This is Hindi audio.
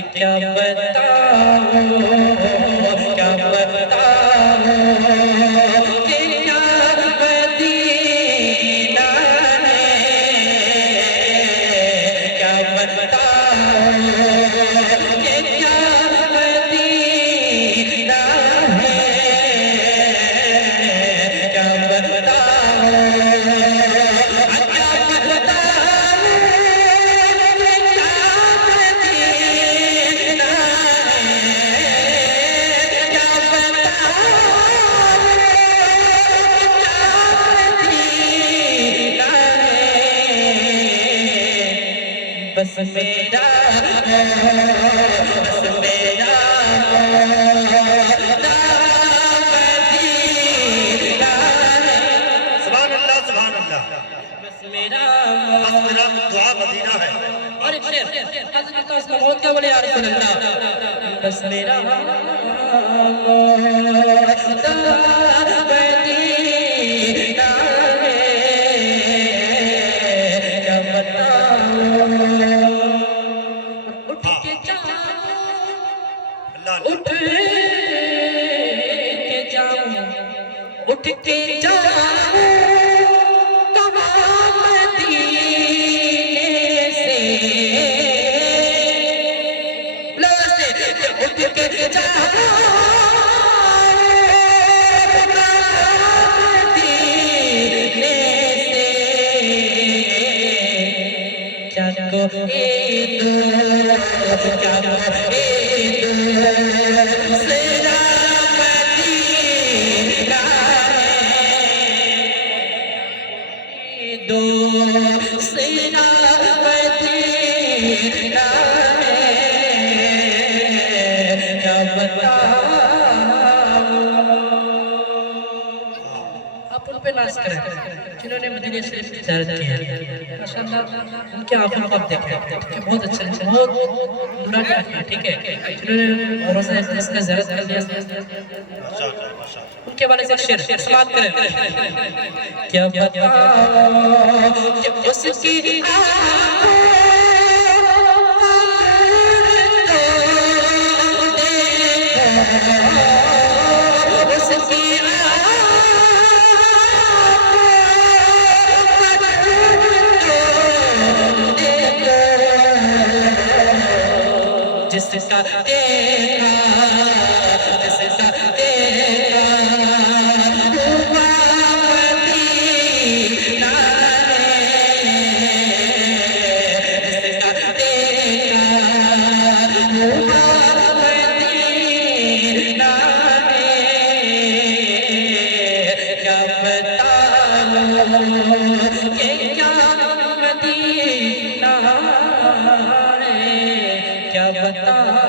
क्या बताऊं, क्या बताऊं कि क्या मदीना है, क्या बताऊं कि क्या मदीना है, क्या बताऊं। बस मेरा बस मेरा मदीना है। सुभान अल्लाह, सुभान अल्लाह। बस मेरा दुआ मदीना है। और एक शेर हज़रत उस्मान मौत के बोले या रसूल अल्लाह, बस मेरा मदीना है, क्या बताऊं। उठ के जाऊं, उठ के जाऊं, उठ के जाऊं तो मदीने से, उठ के जाऊं मदीने से, क्या को क्या दो सेना मदीना है, क्या बताऊं। आप उन पे नाज़ करें जिन्होंने मदीने शरीफ की ज़ियारत की है। माशाअल्लाह उनके आंखों को आप देखें, बहुत अच्छे, बहुत नूरानी आँखें हैं, ठीक है। जिन्होंने रोज़ा अक़दस का ज़ियारत कर लिया, उनके बारे में शेर समाप्त करें। क्या बताऊं कि उसकी जिसका देखा, जिसका देखा हुआ मदीना है, जिसका देखा हुआ मदीना है, क्या बताऊं कि क्या मदीना है, क्या बताऊं।